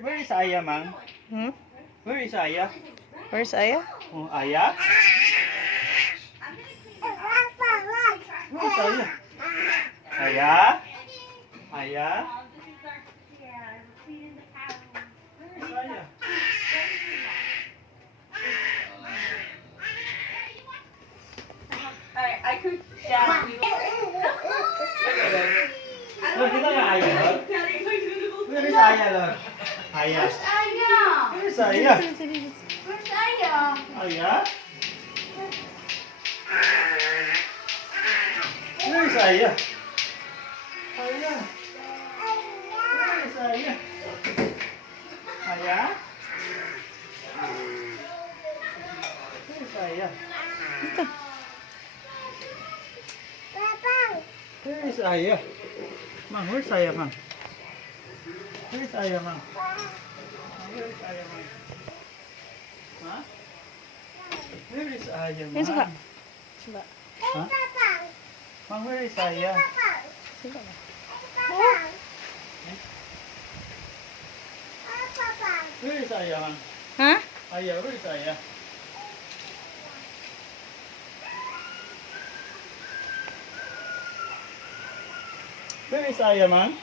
Where is Aya, Mang? Hmm? Where is Aya? Where's Aya? Oh, Aya? Where is Aya? Aya? Aya? Where is Aya? I could, yeah. Lord, kita nga Aya, Lord? Where is Aya, Lord? Aya? Where is Aya? Aya? Where is Aya? Aya? Where is Aya? Aya? Where is Aya? Dito. Where is Aya? Mang, where is Aya, Mang? Where is Aya, Mang? Where is Aya, Mang? Ha? Where is Aya, Yan, suka. Mang? Suka. Ha? Mang, where is Aya? Suka ba? Where is Aya, Mang? Ha? Aya, where is Aya? Where is Aya, Mang?